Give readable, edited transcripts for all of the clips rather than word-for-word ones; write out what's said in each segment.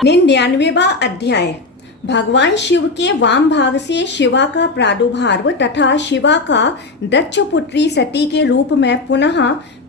99वां अध्याय। भगवान शिव के वाम भाग से शिवा का प्रादुर्भाव तथा शिवा का दक्ष पुत्री सती के रूप में पुनः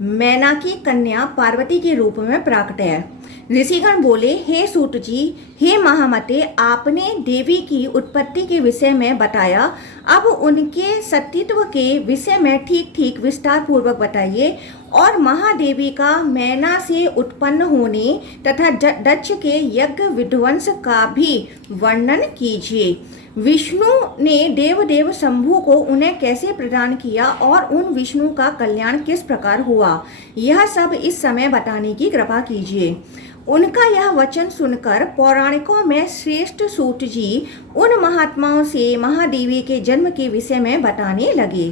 मैना की कन्या पार्वती के रूप में प्रकट है। ऋषिगण बोले, हे सूत जी, हे महामते, आपने देवी की उत्पत्ति के विषय में बताया, अब उनके सतीत्व के विषय में ठीक ठीक विस्तार पूर्वक बताइए और महादेवी का मैना से उत्पन्न होने तथा दक्ष के यज्ञ विध्वंस का भी वर्णन कीजिए। विष्णु ने देवदेव शंभु को उन्हें कैसे प्रदान किया और उन विष्णु का कल्याण किस प्रकार हुआ, यह सब इस समय बताने की कृपा कीजिए। उनका यह वचन सुनकर पौराणिकों में श्रेष्ठ सूत जी उन महात्माओं से महादेवी के जन्म के विषय में बताने लगे।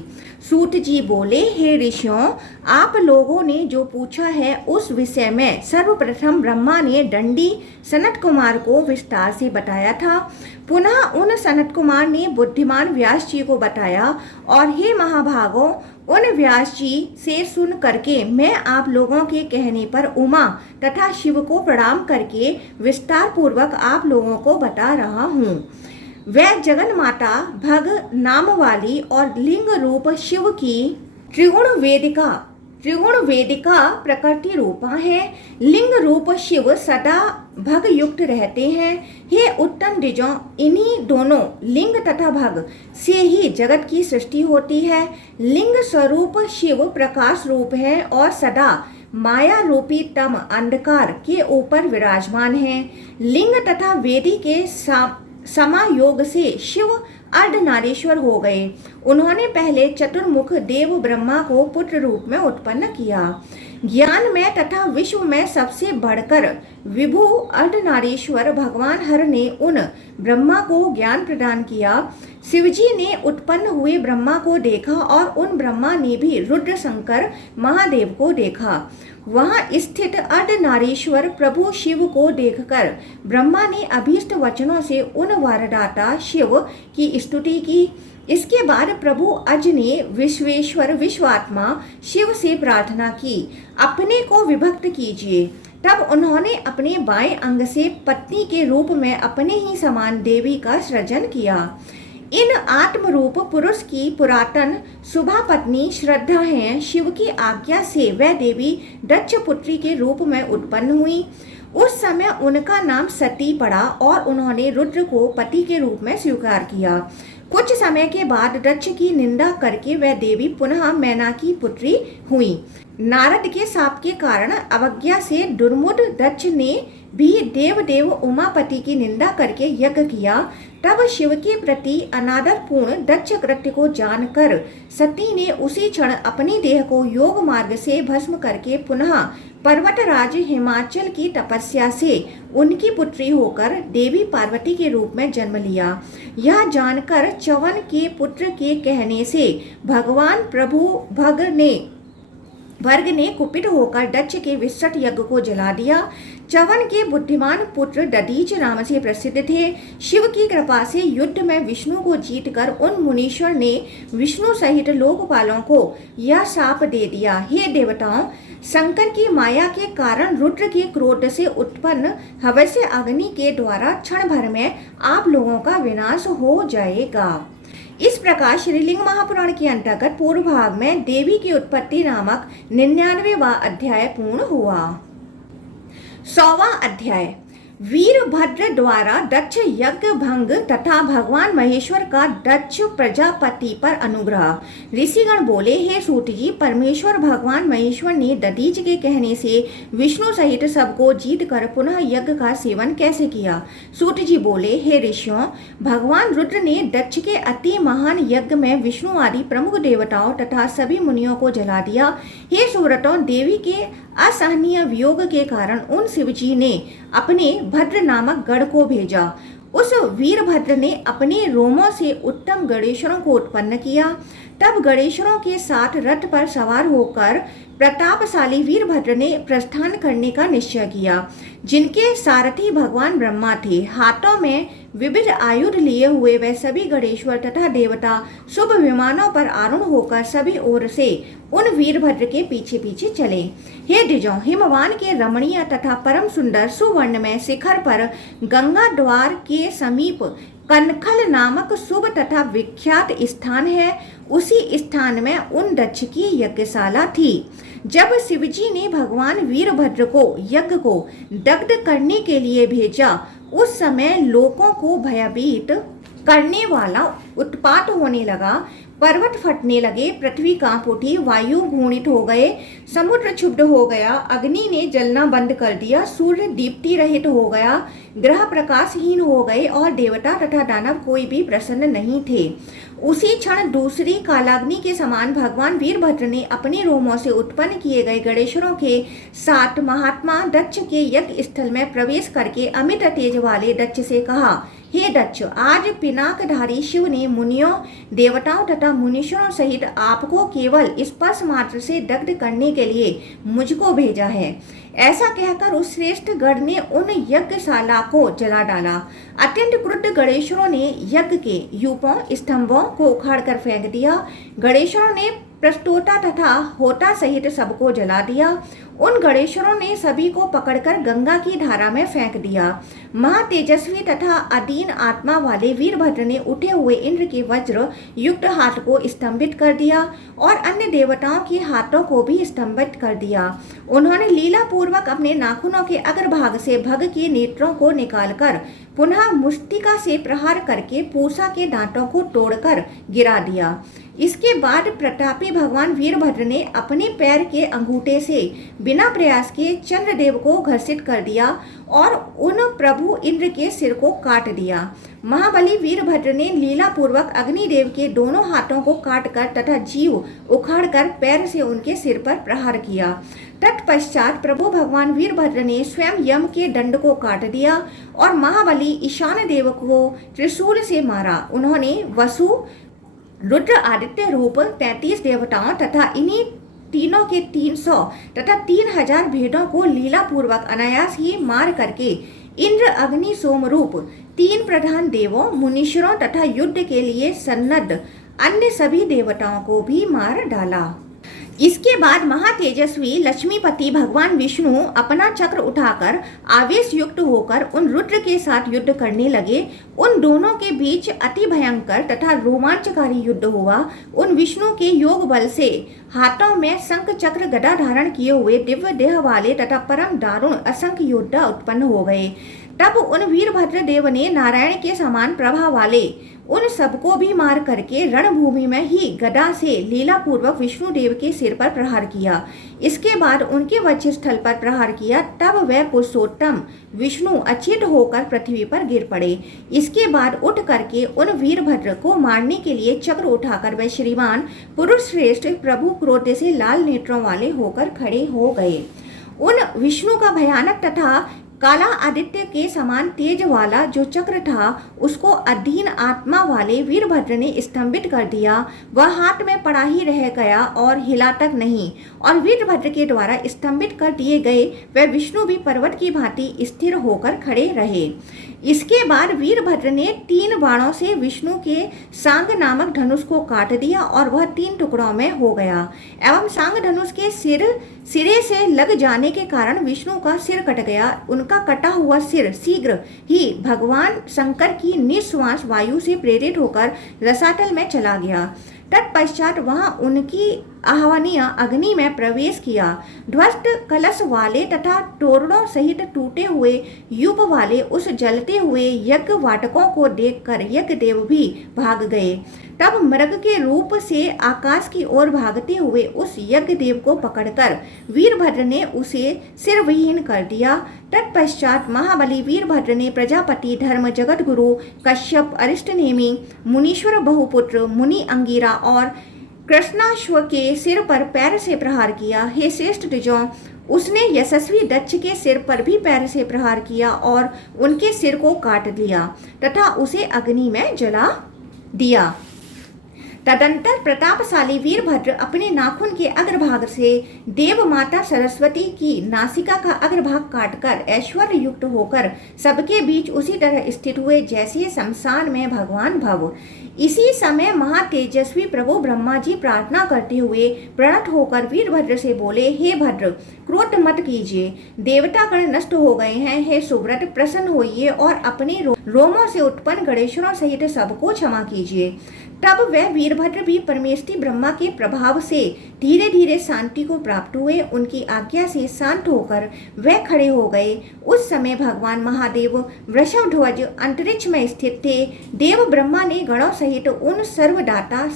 सूत जी बोले, हे ऋषियों, आप लोगों ने जो पूछा है उस विषय में सर्वप्रथम ब्रह्मा ने दंडी सनत कुमार को विस्तार से बताया था। पुनः उन सनत कुमार ने बुद्धिमान व्यास जी को बताया और हे महाभागों, उन व्यास जी से सुन करके मैं आप लोगों के कहने पर उमा तथा शिव को प्रणाम करके विस्तार पूर्वक आप लोगों को बता रहा हूँ। वह जगन माता भग नाम वाली और लिंग रूप शिव की त्रिगुण वेदिका प्रकृति रूपा है। लिंग रूप शिव सदा भग युक्त रहते हैं। हे उत्तम द्विजों, इन्हीं दोनों लिंग तथा भग से ही जगत की सृष्टि होती है। लिंग स्वरूप शिव प्रकाश रूप है और सदा माया रूपी तम अंधकार के ऊपर विराजमान है। लिंग तथा वेदी के समायोग से शिव अर्धनारीश्वर हो गए। उन्होंने पहले चतुर्मुख देव ब्रह्मा को पुत्र रूप में उत्पन्न किया। ज्ञान में तथा विश्व में सबसे बढ़कर विभु अर्धनारीश्वर भगवान हर ने उन ब्रह्मा को ज्ञान प्रदान किया। शिवजी ने उत्पन्न हुए ब्रह्मा को देखा और उन ब्रह्मा ने भी रुद्र शंकर महादेव को देखा। वहां स्थित अर्धनारीश्वर प्रभु शिव को देखकर ब्रह्मा ने अभीष्ट वचनों से उन वरदाता शिव की स्तुति की। इसके बाद प्रभु अज ने विश्वेश्वर विश्वात्मा शिव से प्रार्थना की, अपने को विभक्त कीजिए। तब उन्होंने अपने बाएं अंग से पत्नी के रूप में अपने ही समान देवी का सृजन किया। इन आत्म रूप पुरुष की पुरातन शुभा पत्नी श्रद्धा है। शिव की आज्ञा से वह देवी दक्ष पुत्री के रूप में उत्पन्न हुई। उस समय उनका नाम सती पड़ा और उन्होंने रुद्र को पति के रूप में स्वीकार किया। कुछ समय के बाद दक्ष की निंदा करके वह देवी पुनः मैना की पुत्री हुई। नारद के शाप के कारण अवज्ञा से दुर्मुद दक्ष ने भी देव उमापति की निंदा करके यज्ञ किया। तब शिव के प्रति अनादरपूर्ण दक्ष कृत्य को जानकर सती ने उसी क्षण अपने देह को योग मार्ग से भस्म करके पुनः पर्वतराज हिमाचल की तपस्या से उनकी पुत्री होकर देवी पार्वती के रूप में जन्म लिया। यह जानकर च्यवन के पुत्र के कहने से भगवान प्रभु वर्ग ने कुपित होकर दक्ष के विस्तृत यज्ञ को जला दिया। च्यवन के बुद्धिमान पुत्र दधीच नाम से प्रसिद्ध थे। शिव की कृपा से युद्ध में विष्णु को जीतकर उन मुनीश्वर ने विष्णु सहित लोकपालों को यह शाप दे दिया, हे देवताओं, शंकर की माया के कारण रुद्र के क्रोध से उत्पन्न हवस्य अग्नि के द्वारा क्षण भर में आप लोगों का विनाश हो जाएगा। इस प्रकार श्रीलिंग महापुराण के अंतर्गत पूर्व भाग में देवी की उत्पत्ति नामक 99वां अध्याय पूर्ण हुआ। 100वां अध्याय। वीरभद्र द्वारा दक्ष यज्ञ भंग तथा भगवान महेश्वर का दक्ष प्रजापति पर अनुग्रह। ऋषिगण बोले, हे सूत जी, परमेश्वर भगवान महेश्वर ने दधीच के कहने से विष्णु सहित सबको जीत कर पुनः यज्ञ का सेवन कैसे किया। सूत जी बोले, हे ऋषियों, भगवान रुद्र ने दक्ष के अति महान यज्ञ में विष्णु आदि प्रमुख देवताओं तथा सभी मुनियों को जला दिया। हे सुव्रतों, देवी के असहनीय वियोग के कारण उन शिवजी ने अपने भद्र नामक गढ़ को भेजा। उस वीरभद्र ने अपने रोमों से उत्तम गणेशों को उत्पन्न किया। तब गणेशों के साथ रथ पर सवार होकर प्रतापशाली वीरभद्र ने प्रस्थान करने का निश्चय किया, जिनके सारथी भगवान ब्रह्मा थे। हाथों में विविध आयुध लिए हुए वे सभी गणेश्वर तथा देवता शुभ विमानों पर आरूढ़ होकर सभी ओर से उन वीरभद्र के पीछे पीछे चले। हे द्विजों, हिमवान के रमणीय तथा परम सुंदर सुवर्णमय शिखर पर गंगा द्वार के समीप कनखल नामक शुभ तथा विख्यात स्थान है। उसी स्थान में उन दक्ष की यज्ञशाला थी। जब शिवजी ने भगवान वीरभद्र को यज्ञ को दग्ध करने के लिए भेजा, उस समय लोगों को भयभीत करने वाला उत्पात होने लगा। पर्वत फटने लगे, पृथ्वी कांप उठी, वायु घूर्णित हो गए, समुद्र क्षुब्ध हो गया, अग्नि ने जलना बंद कर दिया, सूर्य दीप्ति रहित हो गया, ग्रह प्रकाशहीन हो गए और देवता तथा दानव कोई भी प्रसन्न नहीं थे। उसी क्षण दूसरी कालाग्नि के समान भगवान वीरभद्र ने अपने रोमों से उत्पन्न किए गए गणेशरों के साथ महात्मा दक्ष के यज्ञ स्थल में प्रवेश करके अमित तेज वाले दक्ष से कहा, हे दक्ष, आज पिनाकधारी शिव ने मुनियों, देवताओं तथा मुनीश्वरों सहित आपको केवल स्पर्श मात्र से दग्ध करने के लिए मुझको भेजा है। ऐसा कहकर उस श्रेष्ठ गण ने उन यज्ञशाला को जला डाला। अत्यंत क्रुद्ध गणेशरों ने यज्ञ के यूपों स्तंभों को उखाड़कर फेंक दिया। गणेशरों ने प्रस्तोता तथा होता सहित सबको जला दिया। उन गणेशरों ने सभी को पकड़कर गंगा की धारा में फेंक दिया। महातेजस्वी तथा अधीन आत्मा वाले वीरभद्र ने उठे हुए इंद्र के वज्र युक्त हाथ को स्तंभित कर दिया और अन्य देवताओं के हाथों को भी स्तंभित कर दिया। उन्होंने लीला पूर्वक अपने नाखूनों के अग्रभाग से भग के नेत्रों को निकालकर पुनः मुष्टिका से प्रहार करके पूषा के दांतों को तोड़कर गिरा दिया। इसके बाद प्रतापी भगवान वीरभद्र ने अपने पैर के अंगूठे से बिना प्रयास के चंद्रदेव को घर्षित कर दिया और उन प्रभु इंद्र के सिर को काट दिया। महाबली वीरभद्र ने लीला पूर्वक अग्निदेव के दोनों हाथों को काटकर तथा जीव उखाड़कर पैर से उनके सिर पर प्रहार किया। तत्पश्चात प्रभु भगवान वीरभद्र ने स्वयं यम के दंड को काट दिया और महाबली ईशान देव को त्रिशूल से मारा। उन्होंने वसु, रुद्र आदित्य रूप 33 देवताओं तथा इन्हीं तीनों के 300 तथा 3000 भेदों को लीला पूर्वक अनायास ही मार करके इंद्र, अग्नि, सोम रूप 3 प्रधान देवों, मुनीश्वरों तथा युद्ध के लिए सन्नद्ध अन्य सभी देवताओं को भी मार डाला। इसके बाद महातेजस्वी लक्ष्मीपति भगवान विष्णु अपना चक्र उठाकर आवेश युक्त होकर उन रुद्र के साथ युद्ध करने लगे। उन दोनों के बीच अति भयंकर तथा रोमांचकारी युद्ध हुआ। उन विष्णु के योग बल से हाथों में शंख, चक्र, गदा धारण किए हुए दिव्य देह वाले तथा परम दारुण असंख्य योद्धा उत्पन्न हो गए। तब उन वीरभद्र देव ने नारायण के समान प्रभा वाले उन सबको भी मार करके रणभूमि में ही गदा से लीला पूर्वक विष्णु देव के सिर पर प्रहार किया। इसके बाद उनके वक्षस्थल पर प्रहार किया। तब वह पुरुषोत्तम विष्णु अचेत होकर पृथ्वी पर गिर पड़े। इसके बाद उठ करके उन वीरभद्र को मारने के लिए चक्र उठाकर वह श्रीमान पुरुष श्रेष्ठ प्रभु क्रोध से लाल नेत्रों वाले होकर खड़े हो गए। उन विष्णु का भयानक तथा काला आदित्य के समान तेज वाला जो चक्र था, उसको अधीन आत्मा वाले वीरभद्र ने स्तंभित कर दिया। वह हाथ में पड़ा ही रह गया और हिला तक नहीं, और वीरभद्र के द्वारा स्तंभित कर दिए गए वह विष्णु भी पर्वत की भांति स्थिर होकर खड़े रहे। इसके बाद वीरभद्र ने 3 बाणों से विष्णु के सांग नामक धनुष को काट दिया और वह 3 टुकड़ों में हो गया एवं सांग धनुष के सिरे से लग जाने के कारण विष्णु का सिर कट गया। उनका कटा हुआ सिर शीघ्र ही भगवान शंकर की निःश्वास वायु से प्रेरित होकर रसातल में चला गया। तत्पश्चात वहां उनकी आह्वनीय अग्नि में प्रवेश किया। ध्वस्त कलश वाले तथा तोरणों सहित टूटे हुए यूप वाले उस जलते हुए यज्ञ वाटकों को देखकर यज्ञ देव भी भाग गए। तब मृग के रूप से आकाश की ओर भागते हुए उस यज्ञ देव को पकड़कर वीरभद्र ने उसे सिरविहीन कर दिया। तत्पश्चात महाबली वीरभद्र ने प्रजापति, धर्म, जगत गुरु कश्यप, अरिष्टनेमि, मुनीश्वर बहुपुत्र मुनि अंगिरा और कृष्णाश्व के सिर पर पैर से प्रहार किया। हे श्रेष्ठ द्विजों, उसने यशस्वी दक्ष के सिर पर भी पैर से प्रहार किया और उनके सिर को काट दिया तथा उसे अग्नि में जला दिया। तदंतर प्रतापशाली वीरभद्र अपने नाखून के अग्रभाग से देव माता सरस्वती की नासिका का अग्रभाग काटकर ऐश्वर्य युक्त होकर सबके बीच उसी तरह स्थित हुए जैसे शमशान में भगवान भव। इसी समय महातेजस्वी प्रभु ब्रह्मा जी प्रार्थना करते हुए प्रणत होकर वीरभद्र से बोले, हे भद्र, क्रोध मत कीजिए, देवता गण नष्ट हो गए हैं। हे सुव्रत, प्रसन्न होइए और अपने रोमों से उत्पन्न गणेशों सहित सबको क्षमा कीजिए। तब वह वीरभद्र भी परमेष्टि ब्रह्मा के प्रभाव से धीरे धीरे शांति को प्राप्त हुए। उनकी आज्ञा से शांत होकर वह खड़े हो गए। उस समय भगवान महादेव वृषभ ध्वज अंतरिक्ष में स्थित थे। देव ब्रह्मा ने गणों सहित उन सर्वदाता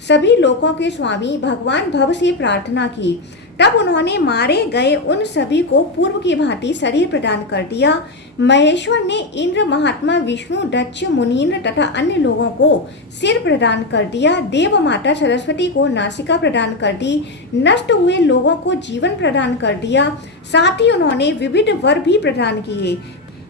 सभी लोकों के स्वामी भगवान भव से प्रार्थना की। तब उन्होंने मारे गए उन सभी को पूर्व की भांति शरीर प्रदान कर दिया। महेश्वर ने इंद्र, महात्मा विष्णु, दक्ष, मुनीन्द्र तथा अन्य लोगों को सिर प्रदान कर दिया। देव माता सरस्वती को नासिका प्रदान कर दी। नष्ट हुए लोगों को जीवन प्रदान कर दिया। साथ ही उन्होंने विविध वर भी प्रदान किए।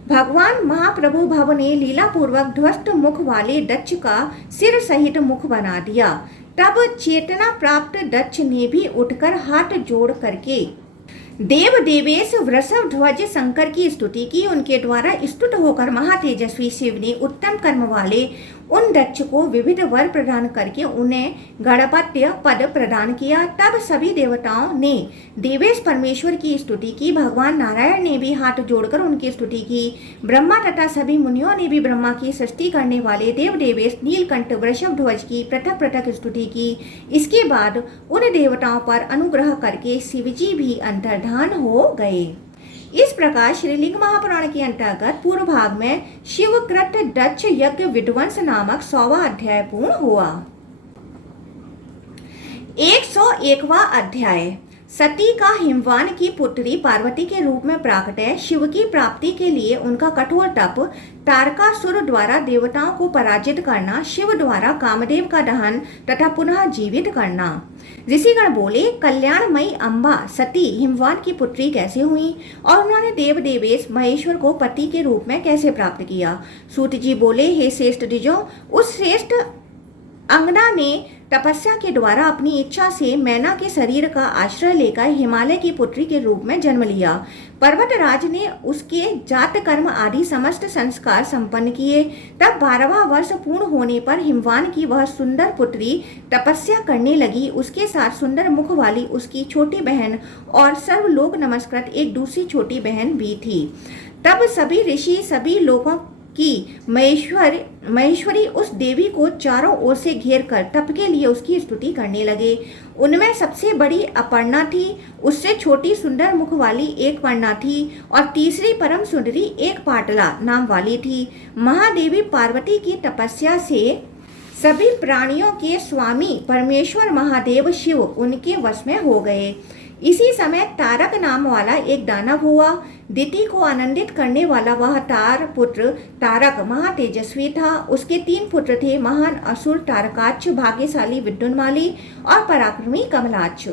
भगवान महाप्रभु भव ने लीला पूर्वक ध्वस्त मुख वाले दक्ष का सिर सहित मुख बना दिया। तब चेतना प्राप्त दक्ष ने भी उठकर हाथ जोड़ करके देव देवेश वृषभ ध्वज शंकर की स्तुति की। उनके द्वारा स्तुत होकर महातेजस्वी शिव ने उत्तम कर्म वाले उन दक्ष को विविध वर प्रदान करके उन्हें गणपत्य पद प्रदान किया। तब सभी देवताओं ने देवेश परमेश्वर की स्तुति की। भगवान नारायण ने भी हाथ जोड़कर उनकी स्तुति की। ब्रह्मा तथा सभी मुनियों ने भी ब्रह्मा की सृष्टि करने वाले देव देवेश नीलकंठ वृषभ ध्वज की पृथक पृथक स्तुति की। इसके बाद उन देवताओं पर अनुग्रह करके शिवजी भी अंतर्धान हो गए। इस प्रकार श्रीलिंग महापुराण के अंतर्गत पूर्व भाग में शिवकृत दक्ष यज्ञ विध्वंस नामक 100वां अध्याय पूर्ण हुआ। 101वां अध्याय। सती का हिमवान की पुत्री पार्वती के रूप में प्राकट्य। शिव की प्राप्ति के लिए उनका कठोर तप, तारकासुर द्वारा देवताओं को पराजित करना, शिव द्वारा कामदेव का दहन तथा पुनः जीवित करना। ऋषिगण बोले, कल्याणमयी अम्बा सती हिमवान की पुत्री कैसे हुई और उन्होंने देव देवेश महेश्वर को पति के रूप में कैसे प्राप्त किया। सूत जी बोले, हे श्रेष्ठ द्विजों, उस श्रेष्ठ अंगना ने तपस्या के द्वारा अपनी इच्छा से मैना के शरीर का आश्रय लेकर हिमालय की पुत्री के रूप में जन्म लिया। पर्वतराज ने उसके जात कर्म आदि समस्त संस्कार संपन्न किए। तब 12वां वर्ष पूर्ण होने पर हिमवान की वह सुंदर पुत्री तपस्या करने लगी। उसके साथ सुंदर मुख वाली उसकी छोटी बहन और सर्वलोक नमस्कृत एक दूसरी छोटी बहन भी थी। तब सभी ऋषि सभी लोगों की महेश्वरी उस देवी को चारों ओर से घेर कर तप के लिए उसकी स्तुति करने लगे। उनमें सबसे बड़ी अपर्णा थी, उससे छोटी सुंदर मुख वाली एक पर्णा थी और तीसरी परम सुंदरी एक पाटला नाम वाली थी। महादेवी पार्वती की तपस्या से सभी प्राणियों के स्वामी परमेश्वर महादेव शिव उनके वश में हो गए। इसी समय तारक नाम वाला एक दानव हुआ। दिति को आनंदित करने वाला वह तार पुत्र तारक महातेजस्वी था। उसके 3 पुत्र थे, महान असुर तारकाक्ष, भाग्यशाली विद्युन्माली और पराक्रमी कमलाक्ष।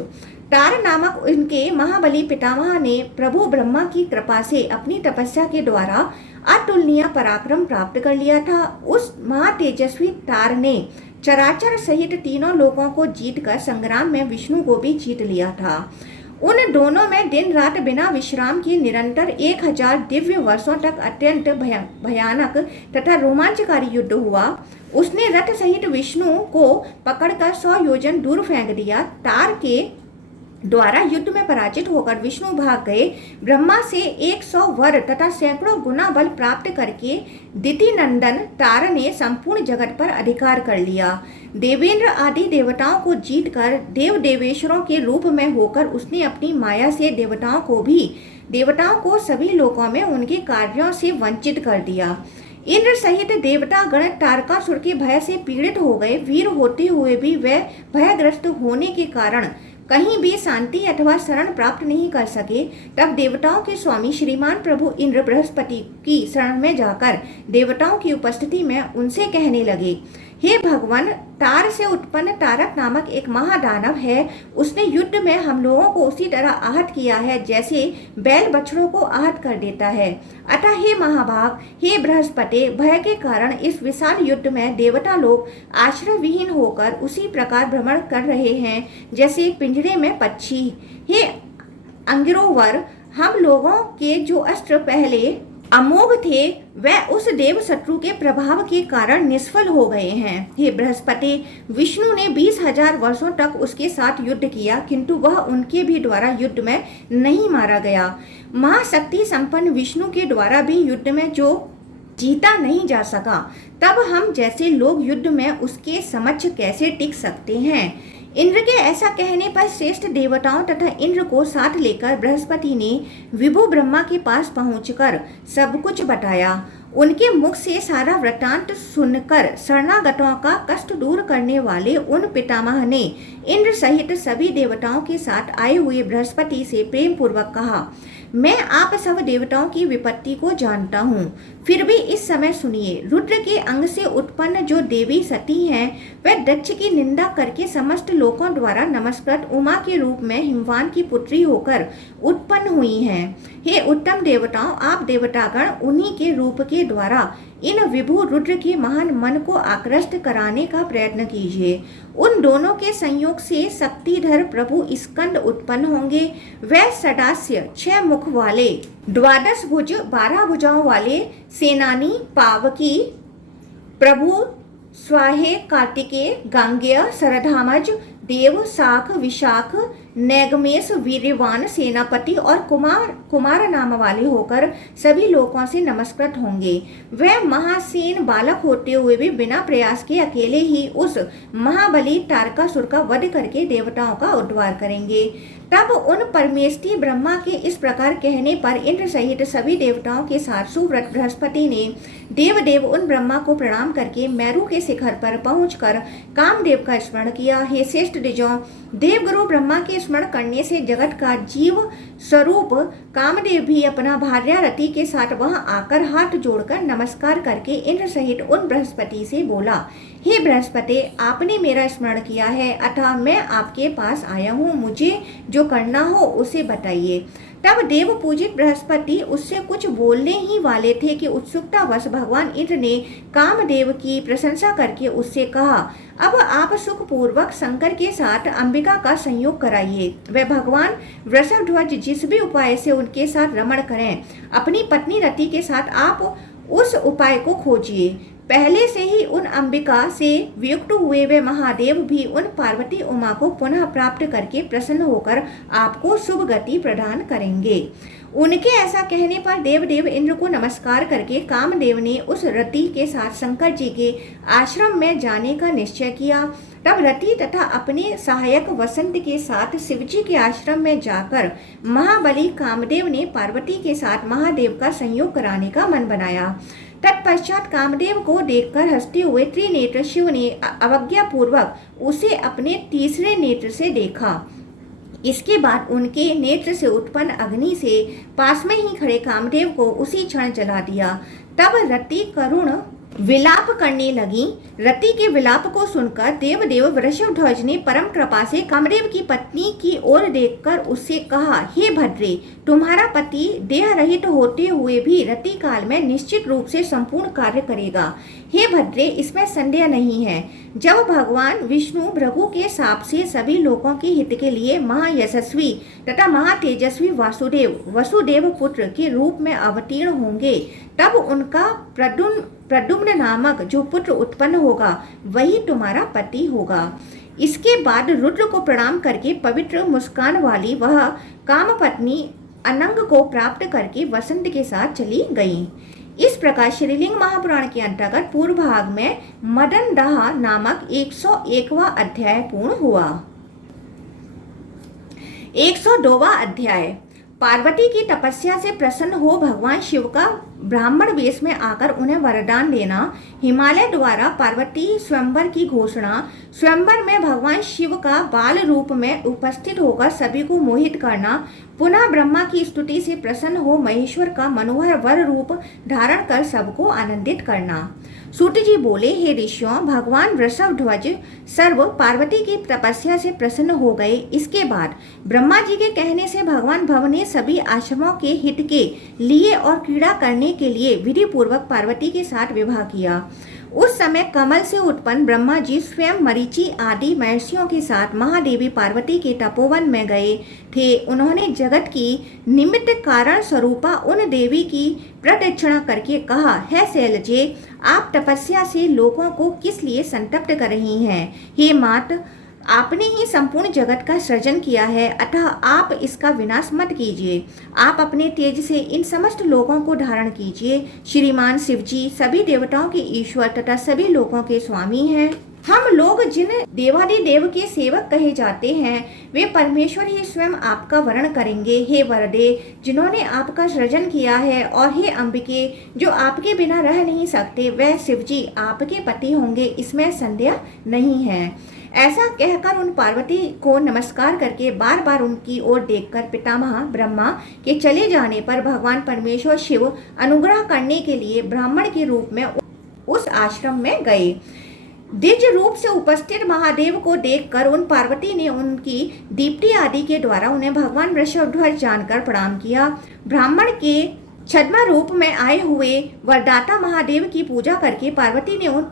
तार नामक उनके महाबली पितामह ने प्रभु ब्रह्मा की कृपा से अपनी तपस्या के द्वारा अतुलनीय पराक्रम प्राप्त कर लिया था। उस महातेजस्वी तार ने चराचर सहित तीनों लोकों को जीतकर संग्राम में विष्णु को भी जीत लिया था। उन दोनों में दिन रात बिना विश्राम के निरंतर 1000 दिव्य वर्षों तक अत्यंत भयानक तथा रोमांचकारी युद्ध हुआ। उसने रथ सहित विष्णु को पकड़कर 100 योजन दूर फेंक दिया। तार के द्वारा युद्ध में पराजित होकर विष्णु भाग गए। ब्रह्मा से 100 वर तथा सैकड़ों गुना बल प्राप्त करके दिति नंदन तार ने संपूर्ण जगत पर अधिकार कर लिया। देवेंद्र आदि देवताओं को जीतकर देव देवेश्वरों के रूप में होकर उसने अपनी माया से देवताओं को सभी लोकों में उनके कार्यों से वंचित कर दिया। इंद्र सहित देवता गण तारकासुर के भय से पीड़ित हो गए। वीर होते हुए भी वे भयग्रस्त होने के कारण कहीं भी शांति अथवा शरण प्राप्त नहीं कर सके। तब देवताओं के स्वामी श्रीमान प्रभु इंद्र बृहस्पति की शरण में जाकर देवताओं की उपस्थिति में उनसे कहने लगे, हे भगवान, तार से उत्पन्न तारक नामक एक महादानव है। उसने युद्ध में हम लोगों को उसी तरह आहत किया है जैसे बैल बछड़ों को आहत कर देता है। अतः हे महाभाग, हे बृहस्पति, भय के कारण इस विशाल युद्ध में देवता लोग आश्रय विहीन होकर उसी प्रकार भ्रमण कर रहे हैं जैसे पिंजरे में पक्षी। हे अंगिरोवर, हम लोगों के जो अस्त्र पहले अमोघ थे वह उस देव शत्रु के प्रभाव के कारण निष्फल हो गए हैं। हे बृहस्पति, विष्णु ने 20,000 वर्षों तक उसके साथ युद्ध किया, किंतु वह उनके भी द्वारा युद्ध में नहीं मारा गया। महाशक्ति संपन्न विष्णु के द्वारा भी युद्ध में जो जीता नहीं जा सका, तब हम जैसे लोग युद्ध में उसके समक्ष कैसे टिक सकते हैं। इंद्र के ऐसा कहने पर श्रेष्ठ देवताओं तथा इंद्र को साथ लेकर बृहस्पति ने विभु ब्रह्मा के पास पहुंचकर सब कुछ बताया। उनके मुख से सारा वृत्तांत सुनकर शरणागतों का कष्ट दूर करने वाले उन पितामह ने इंद्र सहित सभी देवताओं के साथ आए हुए बृहस्पति से प्रेम पूर्वक कहा, मैं आप सब देवताओं की विपत्ति को जानता हूँ, फिर भी इस समय सुनिए। रुद्र के अंग से उत्पन्न जो देवी सती हैं, वह दक्ष की निंदा करके समस्त लोकों द्वारा नमस्कृत उमा के रूप में हिमवान की पुत्री होकर उत्पन्न हुई हैं। हे उत्तम देवताओं, आप देवतागण उन्हीं के रूप के द्वारा इन विभु रुद्र के महान मन को आकृष्ट कराने का प्रयत्न कीजिए। उन दोनों के संयोग से शक्तिधर प्रभु स्कंद उत्पन्न होंगे। वह सदास्य 6 मुख वाले, 12 भुज 12 भुजाओं वाले सेनानी पावकी प्रभु स्वाहे कार्तिकेय गांगेय सरधामज देव शाख विशाख नैगमेश वीर्यवान सेनापति और कुमार नाम वाले होकर सभी लोकों से नमस्कृत होंगे। वह महासेन बालक होते हुए भी बिना प्रयास के अकेले ही उस महाबली तारकासुर का वध करके देवताओं का उद्धार करेंगे। तब उन परमेष्ठी ब्रह्मा के इस प्रकार कहने पर इंद्र सहित सभी देवताओं के साथ सुव्रत बृहस्पति ने देव उन ब्रह्मा को प्रणाम करके मेरु के शिखर पर पहुंचकर कामदेव का स्मरण किया। हे श्रेष्ठ द्विजों, देवगुरु ब्रह्मा के स्मरण करने से जगत का जीव स्वरूप कामदेव भी अपना भार्या रति के साथ वहां आकर हाथ जोड़कर नमस्कार करके इंद्र सहित उन बृहस्पति से बोला, हे बृहस्पति, आपने मेरा स्मरण किया है, अतः मैं आपके पास आया हूँ, मुझे जो करना हो उसे बताइए। तब देव पूजित बृहस्पति उससे कुछ बोलने ही वाले थे कि उत्सुकतावश भगवान इंद्र ने कामदेव की प्रशंसा करके उससे कहा, अब आप सुखपूर्वक शंकर के साथ अंबिका का संयोग कराइए। वह भगवान वृषभध्वज जिस भी उपाय से उनके साथ रमण करें, अपनी पत्नी रति के साथ आप उस उपाय को खोजिए। पहले से ही उन अंबिका से वियुक्त हुए वे महादेव भी उन पार्वती उमा को पुनः प्राप्त करके प्रसन्न होकर आपको शुभ गति प्रदान करेंगे। उनके ऐसा कहने पर देव इंद्र को नमस्कार करके कामदेव ने उस रति के साथ शंकर जी के आश्रम में जाने का निश्चय किया। तब रति तथा अपने सहायक वसंत के साथ शिवजी के आश्रम में जाकर महाबली कामदेव ने पार्वती के साथ महादेव का संयोग कराने का मन बनाया। तत्पश्चात कामदेव को देखकर हंसते हुए त्रिनेत्र शिव ने अवज्ञा पूर्वक उसे अपने तीसरे नेत्र से देखा। इसके बाद उनके नेत्र से उत्पन्न अग्नि से पास में ही खड़े कामदेव को उसी क्षण जला दिया। तब रति करुण विलाप करने लगी। रति के विलाप को सुनकर देव वृषभध्वज ने परम कृपा से कामदेव की पत्नी की ओर देखकर उससे कहा, हे भद्रे, तुम्हारा पति देह रहित होते हुए भी रति काल में निश्चित रूप से संपूर्ण कार्य करेगा। हे भद्रे, इसमें संदेह नहीं है। जब भगवान विष्णु भृगु के शाप से सभी लोगों के हित के लिए महायशस्वी तथा महातेजस्वी वसुदेव पुत्र के रूप में अवतीर्ण होंगे, तब उनका प्रद्युम्न नामक जो पुत्र उत्पन्न होगा वही तुम्हारा पति होगा। इसके बाद रुद्र को प्रणाम करके पवित्र मुस्कान वाली वह कामपत्नी अनंग को प्राप्त करके वसंत के साथ चली गई। इस प्रकार श्रीलिंग महापुराण के अंतर्गत पूर्व भाग में मदन दाह नामक 101वां अध्याय पूर्ण हुआ। 102वां अध्याय। पार्वती की तपस्या से प्रसन्न हो भगवान शिव का ब्राह्मण वेश में आकर उन्हें वरदान देना, हिमालय द्वारा पार्वती स्वयंवर की घोषणा, स्वयंवर में भगवान शिव का बाल रूप में उपस्थित होकर सभी को मोहित करना, पुनः ब्रह्मा की स्तुति से प्रसन्न हो महेश्वर का मनोहर वर रूप धारण कर सबको आनंदित करना। सूत जी बोले, हे ऋषियों, भगवान वृषभध्वज सर्व पार्वती की तपस्या से प्रसन्न हो गए। इसके बाद ब्रह्मा जी के कहने से भगवान भव ने सभी आश्रमों के हित के लिए और क्रीड़ा करने के लिए विधि पूर्वक पार्वती के साथ विवाह किया। उस समय कमल से उत्पन्न ब्रह्मा जी स्वयं मरीचि आदि महर्षियों के साथ महादेवी पार्वती के तपोवन में गए थे। उन्होंने जगत की निमित्त कारण स्वरूपा उन देवी की प्रदक्षिणा करके कहा, है शैलजे, आप तपस्या से लोगों को किस लिए संतप्त कर रही हैं? हे मात, आपने ही संपूर्ण जगत का सृजन किया है, अतः आप इसका विनाश मत कीजिए। आप अपने तेज से इन समस्त लोगों को धारण कीजिए। श्रीमान शिवजी सभी देवताओं के ईश्वर तथा सभी लोगों के स्वामी हैं। हम लोग जिन देवादिदेव के सेवक कहे जाते हैं, वे परमेश्वर ही स्वयं आपका वर्ण करेंगे। हे वरदे, जिन्होंने आपका सृजन किया है, और हे अंबिके, जो आपके बिना रह नहीं सकते, वह शिवजी आपके पति होंगे, इसमें संदेह नहीं है। ऐसा कहकर उन पार्वती को नमस्कार करके बार बार उनकी ओर देखकर पितामह ब्रह्मा के चले जाने पर भगवान परमेश्वर शिव अनुग्रह करने के लिए ब्राह्मण के रूप में उस आश्रम में गए। दिव्य रूप से उपस्थित महादेव को देखकर उन पार्वती ने उनकी दीप्ति आदि के द्वारा उन्हें भगवान वृषभध्वज जानकर प्रणाम किया। ब्राह्मण के छद्म रूप में आए हुए वरदाता महादेव की पूजा करके पार्वती ने उन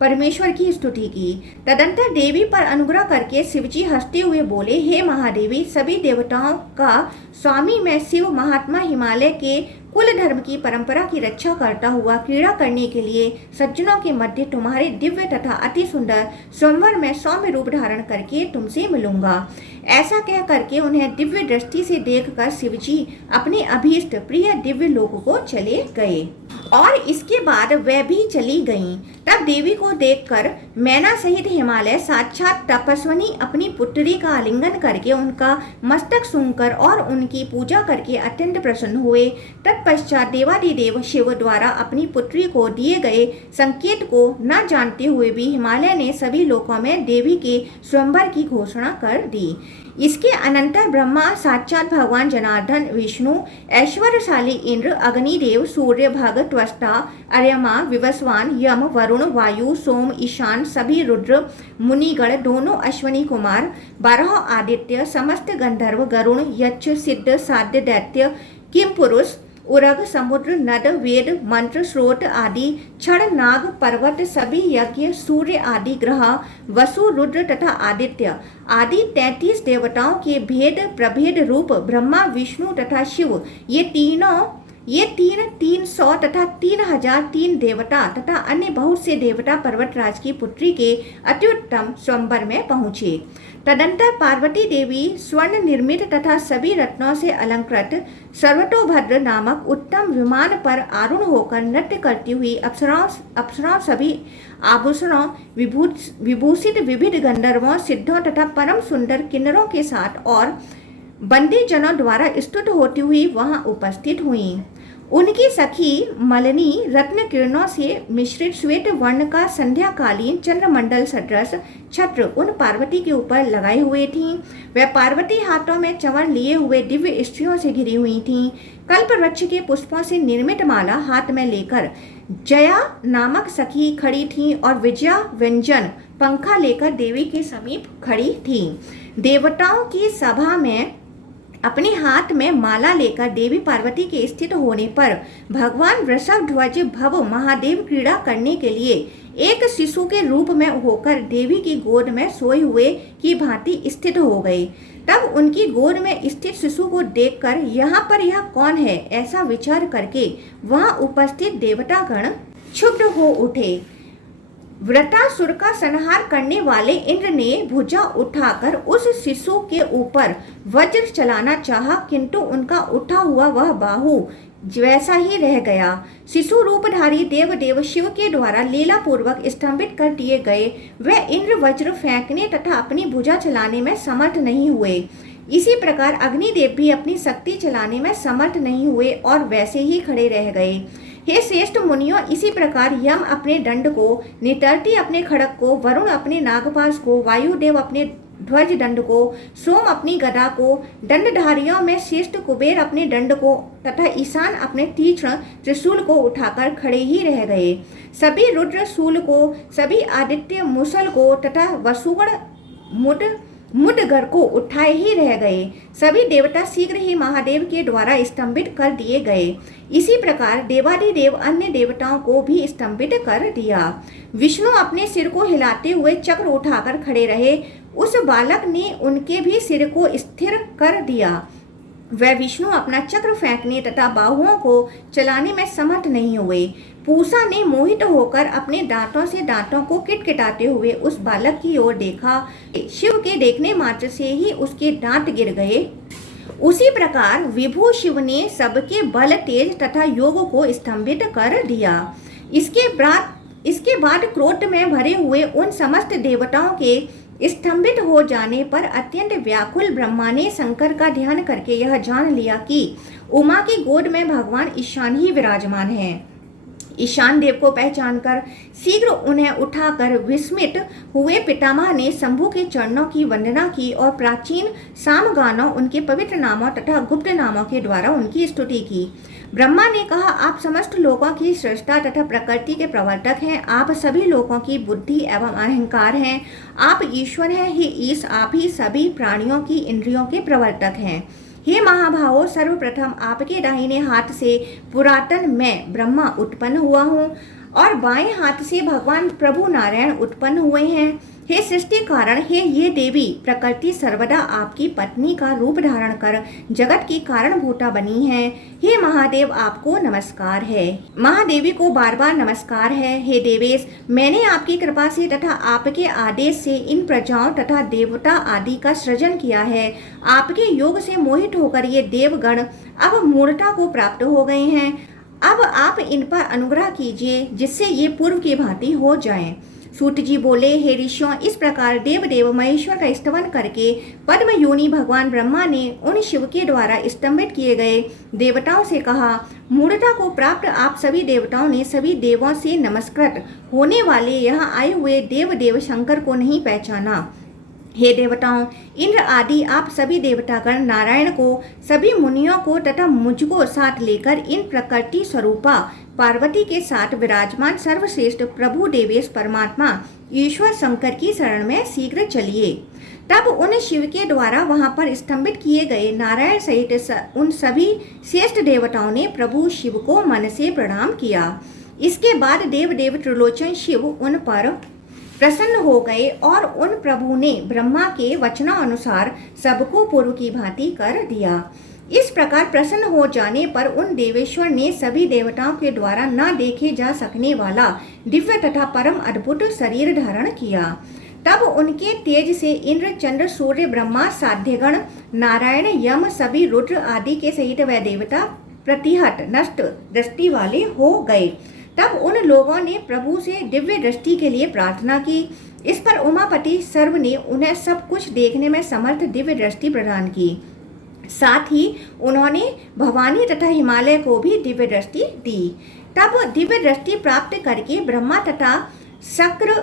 परमेश्वर की स्तुति की। तदंतर देवी पर अनुग्रह करके शिवजी हंसते हुए बोले, हे महादेवी, सभी देवताओं का स्वामी मैं शिव महात्मा हिमालय के कुल धर्म की परंपरा की रक्षा करता हुआ क्रीड़ा करने के लिए सज्जनों के मध्य तुम्हारे दिव्य तथा अति सुंदर स्वयंवर में सौम्य रूप धारण करके तुमसे मिलूंगा। ऐसा कह करके उन्हें दिव्य दृष्टि से देखकर शिवजी अपने अभीष्ट प्रिय दिव्य लोक को चले गए और इसके बाद वह भी चली गईं। तब देवी को देखकर मैना सहित हिमालय साक्षात तपस्विनी अपनी पुत्री का आलिंगन करके उनका मस्तक सूंघकर और उनकी पूजा करके अत्यंत प्रसन्न हुए। तत्पश्चात देवादिदेव शिव द्वारा अपनी पुत्री को दिए गए संकेत को न जानते हुए भी हिमालय ने सभी लोकों में देवी के स्वयंवर की घोषणा कर दी। इसके अनंतर ब्रह्मा साक्षात भगवान जनार्दन, विष्णु, ऐश्वर्यशाली इंद्र, अग्निदेव, सूर्य, भग, त्वष्टा, अर्यमा, विवस्वान, यम, वरुण, वायु, सोम, ईशान, सभी रुद्र, मुनिगण, दोनों अश्वनी कुमार, 12 आदित्य, समस्त गंधर्व, गरुण, यक्ष, सिद्ध, साध्य, दैत्य, किम पुरुष, उरग, समुद्र, नद, वेद, मंत्र, स्रोत आदि, क्षण, नाग, पर्वत, सभी यज्ञ, सूर्य आदि ग्रह, वसु, रुद्र तथा आदित्य आदि 33 देवताओं के भेद प्रभेद रूप ब्रह्मा, विष्णु तथा शिव, ये तीन 300 तथा 3003 देवता तथा अन्य बहुत से देवता पर्वतराज की पुत्री के अत्युत्तम स्वयंवर में पहुँचे। तदंतर पार्वती देवी स्वर्ण निर्मित तथा सभी रत्नों से अलंकृत सर्वतोभद्र नामक उत्तम विमान पर आरूढ़ होकर नृत्य करती हुई अप्सराओं सभी आभूषणों विभूषित विविध गंधर्वों, सिद्धों तथा परम सुंदर किन्नरों के साथ और बंदी जनों द्वारा स्तुत होती हुई वहां उपस्थित हुई। उनकी सखी मलिनी रत्न किरणों से मिश्रित श्वेत वर्ण का संध्याकालीन चंद्रमंडल सदृश छत्र उन पार्वती के ऊपर लगाए हुए थीं। वह पार्वती हाथों में चंवर लिए हुए दिव्य स्त्रियों से घिरी हुई थीं। कल्प वृक्ष के पुष्पों से निर्मित माला हाथ में लेकर जया नामक सखी खड़ी थीं और विजया व्यंजन पंखा लेकर देवी के समीप खड़ी थीं। देवताओं की सभा में अपने हाथ में माला लेकर देवी पार्वती के स्थित होने पर भगवान वृषभध्वज भव महादेव क्रीड़ा करने के लिए एक शिशु के रूप में होकर देवी की गोद में सोए हुए की भांति स्थित हो गए। तब उनकी गोद में स्थित शिशु को देखकर यहाँ पर यह कौन है ऐसा विचार करके वहां उपस्थित देवतागण क्षुब्ध हो उठे। वृत्रासुर का संहार करने वाले इंद्र ने भुजा उठाकर उस शिशु के ऊपर वज्र चलाना चाहा, किंतु उनका उठा हुआ वह बाहु वैसा ही रह गया। शिशु रूपधारी देव शिव के द्वारा लीला पूर्वक स्तंभित कर दिए गए वह इंद्र वज्र फेंकने तथा अपनी भुजा चलाने में समर्थ नहीं हुए। इसी प्रकार अग्निदेव भी अपनी शक्ति चलाने में समर्थ नहीं हुए और वैसे ही खड़े रह गए। हे श्रेष्ठ मुनियों, इसी प्रकार यम अपने दंड को, नितर्ती अपने खड़ग को, वरुण अपने नागपाश को, वायुदेव अपने ध्वज दंड को, सोम अपनी गदा को, दंडधारियों में श्रेष्ठ कुबेर अपने दंड को तथा ईशान अपने तीक्ष्ण त्रिशूल को उठाकर खड़े ही रह गए। सभी रुद्र शूल को, सभी आदित्य मुसल को तथा वसुगण मुडगर को उठाए ही रह गए। सभी देवता शीघ्र ही महादेव के द्वारा स्तंभित कर दिए गए। इसी प्रकार देवादिदेव अन्य देवताओं को भी स्तंभित कर दिया। विष्णु अपने सिर को हिलाते हुए चक्र उठाकर खड़े रहे। उस बालक ने उनके भी सिर को स्थिर कर दिया। वह विष्णु अपना चक्र फेंकने तथा बाहुओं को चलाने में समर्थ नहीं हुए। पूषा ने मोहित होकर अपने दांतों से दांतों को किटकिटाते हुए उस बालक की ओर देखा। शिव के देखने मात्र से ही उसके दांत गिर गए। उसी प्रकार विभु शिव ने सबके बल, तेज तथा योग को स्तंभित कर दिया। इसके बाद क्रोध में भरे हुए उन समस्त देवताओं के स्तंभित हो जाने पर अत्यंत व्याकुल ब्रह्मा ने शंकर का ध्यान करके यह जान लिया कि उमा की गोद में भगवान ईशान ही विराजमान है। ईशान देव को पहचानकर शीघ्र उन्हें उठाकर विस्मित हुए पितामह ने शंभु के चरणों की वंदना की और प्राचीन सामगानों, उनके पवित्र नामों तथा गुप्त नामों के द्वारा उनकी स्तुति की। ब्रह्मा ने कहा, आप समस्त लोगों की सृष्टा तथा प्रकृति के प्रवर्तक हैं। आप सभी लोगों की बुद्धि एवं अहंकार हैं। आप ईश्वर हैं। हे ईश, आप ही सभी प्राणियों की इंद्रियों के प्रवर्तक हैं। हे महाभावों, सर्वप्रथम आपके दाहिने हाथ से पुरातन मैं ब्रह्मा उत्पन्न हुआ हूँ और बाएं हाथ से भगवान प्रभु नारायण उत्पन्न हुए हैं। हे सृष्टि कारण, हे ये देवी प्रकृति सर्वदा आपकी पत्नी का रूप धारण कर जगत की कारणभूता बनी है। हे महादेव, आपको नमस्कार है। महादेवी को बार बार नमस्कार है। हे देवेश, मैंने आपकी कृपा से तथा आपके आदेश से इन प्रजाओं तथा देवता आदि का सृजन किया है। आपके योग से मोहित होकर ये देवगण अब मूर्ता को प्राप्त हो गए हैं। अब आप इन पर अनुग्रह कीजिए जिससे ये पूर्व की भांति हो जाएं। सूत जी बोले, हे ऋषियों, इस प्रकार देव महेश्वर का स्तवन करके पद्म योनि भगवान ब्रह्मा ने उन शिव के द्वारा स्तंभित किए गए देवताओं से कहा, मूर्ता को प्राप्त आप सभी देवताओं ने सभी देवों से नमस्कृत होने वाले यहाँ आए हुए देव शंकर को नहीं पहचाना। हे देवताओं, इंद्र आदि आप सभी देवतागण नारायण को, सभी मुनियों को तथा मुझको साथ लेकर इन प्रकृति स्वरूपा पार्वती के साथ विराजमान सर्वश्रेष्ठ प्रभु देवेश परमात्मा ईश्वर शंकर की शरण में शीघ्र चलिए। तब उन शिव के द्वारा वहां पर स्तंभित किए गए नारायण सहित उन सभी श्रेष्ठ देवताओं ने प्रभु शिव को मन से प्रणाम किया। इसके बाद देव त्रिलोचन शिव उन पर प्रसन्न हो गए और उन प्रभु ने ब्रह्मा के वचनों अनुसार सबको पूर्व की भांति कर दिया। इस प्रकार प्रसन्न हो जाने पर उन देवेश्वर ने सभी देवताओं के द्वारा न देखे जा सकने वाला दिव्य तथा परम अद्भुत शरीर धारण किया। तब उनके तेज से इंद्र, चंद्र, सूर्य, ब्रह्मा, साध्यगण, नारायण, यम, सभी रुद्र आदि के सहित वह देवता प्रतिहत नष्ट दृष्टि वाले हो गए। तब उन लोगों ने प्रभु से दिव्य दृष्टि के लिए प्रार्थना की। इस पर उमापति सर्व ने उन्हें सब कुछ देखने में समर्थ दिव्य दृष्टि प्रदान की। साथ ही उन्होंने भवानी तथा हिमालय को भी दिव्य दृष्टि दी। तब दिव्य दृष्टि प्राप्त करके ब्रह्मा तथा शक्र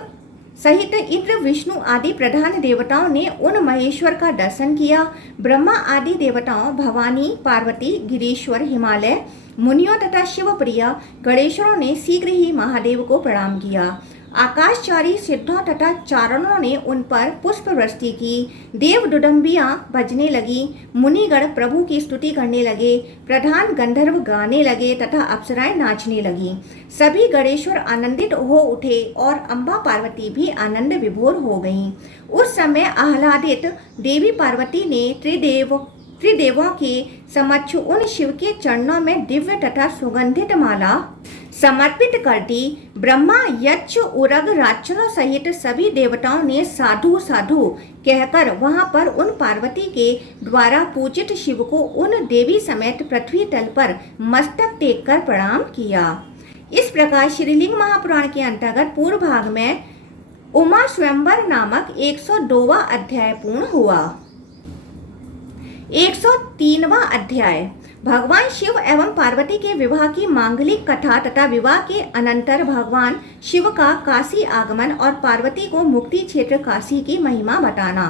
सहित इंद्र, विष्णु आदि प्रधान देवताओं ने उन महेश्वर का दर्शन किया। ब्रह्मा आदि देवताओं, भवानी, पार्वती, गिरीश्वर, हिमालय, मुनियों तथा शिवप्रिया गणेश्वरों ने शीघ्र ही महादेव को प्रणाम किया। आकाशचारी सिद्धों तथा चारणों ने उन पर पुष्प वृष्टि की। देव दुदंबियां बजने लगी, मुनिगण प्रभु की स्तुति करने लगे, प्रधान गंधर्व गाने लगे तथा अप्सराएं नाचने लगी। सभी गणेश्वर आनंदित हो उठे और अम्बा पार्वती भी आनंद विभोर हो गईं। उस समय आह्लादित देवी पार्वती ने त्रिदेवों के समक्ष उन शिव के चरणों में दिव्य तथा सुगंधित माला समर्पित कर दी। ब्रह्मा, यक्ष, उरग, राक्षसों सहित सभी देवताओं ने साधु साधु कहकर वहां पर उन पार्वती के द्वारा पूजित शिव को उन देवी समेत पृथ्वी तल पर मस्तक टेक कर प्रणाम किया। इस प्रकार श्रीलिंग महापुराण के अंतर्गत पूर्व भाग में उमा स्वयंवर नामक 102वां अध्याय पूर्ण हुआ। 103वां अध्याय भगवान शिव एवं पार्वती के विवाह की मांगलिक कथा तथा विवाह के अनंतर भगवान शिव का काशी आगमन और पार्वती को मुक्ति क्षेत्र काशी की महिमा बताना।